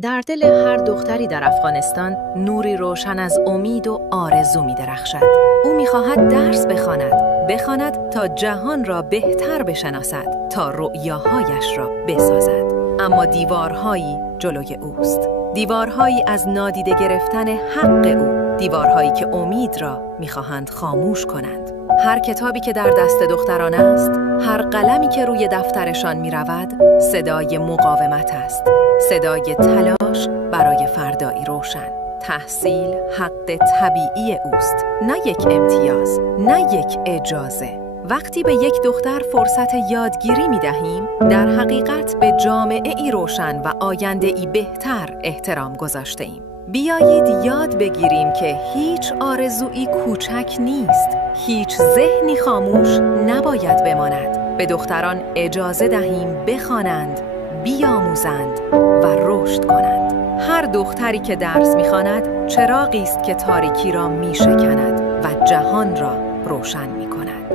در دل هر دختری در افغانستان نوری روشن از امید و آرزو می‌درخشد. او می‌خواهد درس بخواند تا جهان را بهتر بشناسد، تا رؤیاهایش را بسازد. اما دیوارهایی جلوی اوست. دیوارهایی از نادیده گرفتن حق او، دیوارهایی که امید را می‌خواهند خاموش کنند. هر کتابی که در دست دختران است، هر قلمی که روی دفترشان می‌رود، صدای مقاومت است. صدای تلاش برای فردایی روشن. تحصیل حق طبیعی اوست، نه یک امتیاز، نه یک اجازه. وقتی به یک دختر فرصت یادگیری می‌دهیم، در حقیقت به جامعه‌ای روشن و آینده‌ای بهتر احترام گذاشته‌ایم. بیایید یاد بگیریم که هیچ آرزویی کوچک نیست، هیچ ذهنی خاموش نباید بماند. به دختران اجازه دهیم بخوانند، بیاموزند و رشد کنند. هر دختری که درس می‌خواند چراغی است که تاریکی را می‌شکند و جهان را روشن می‌کند.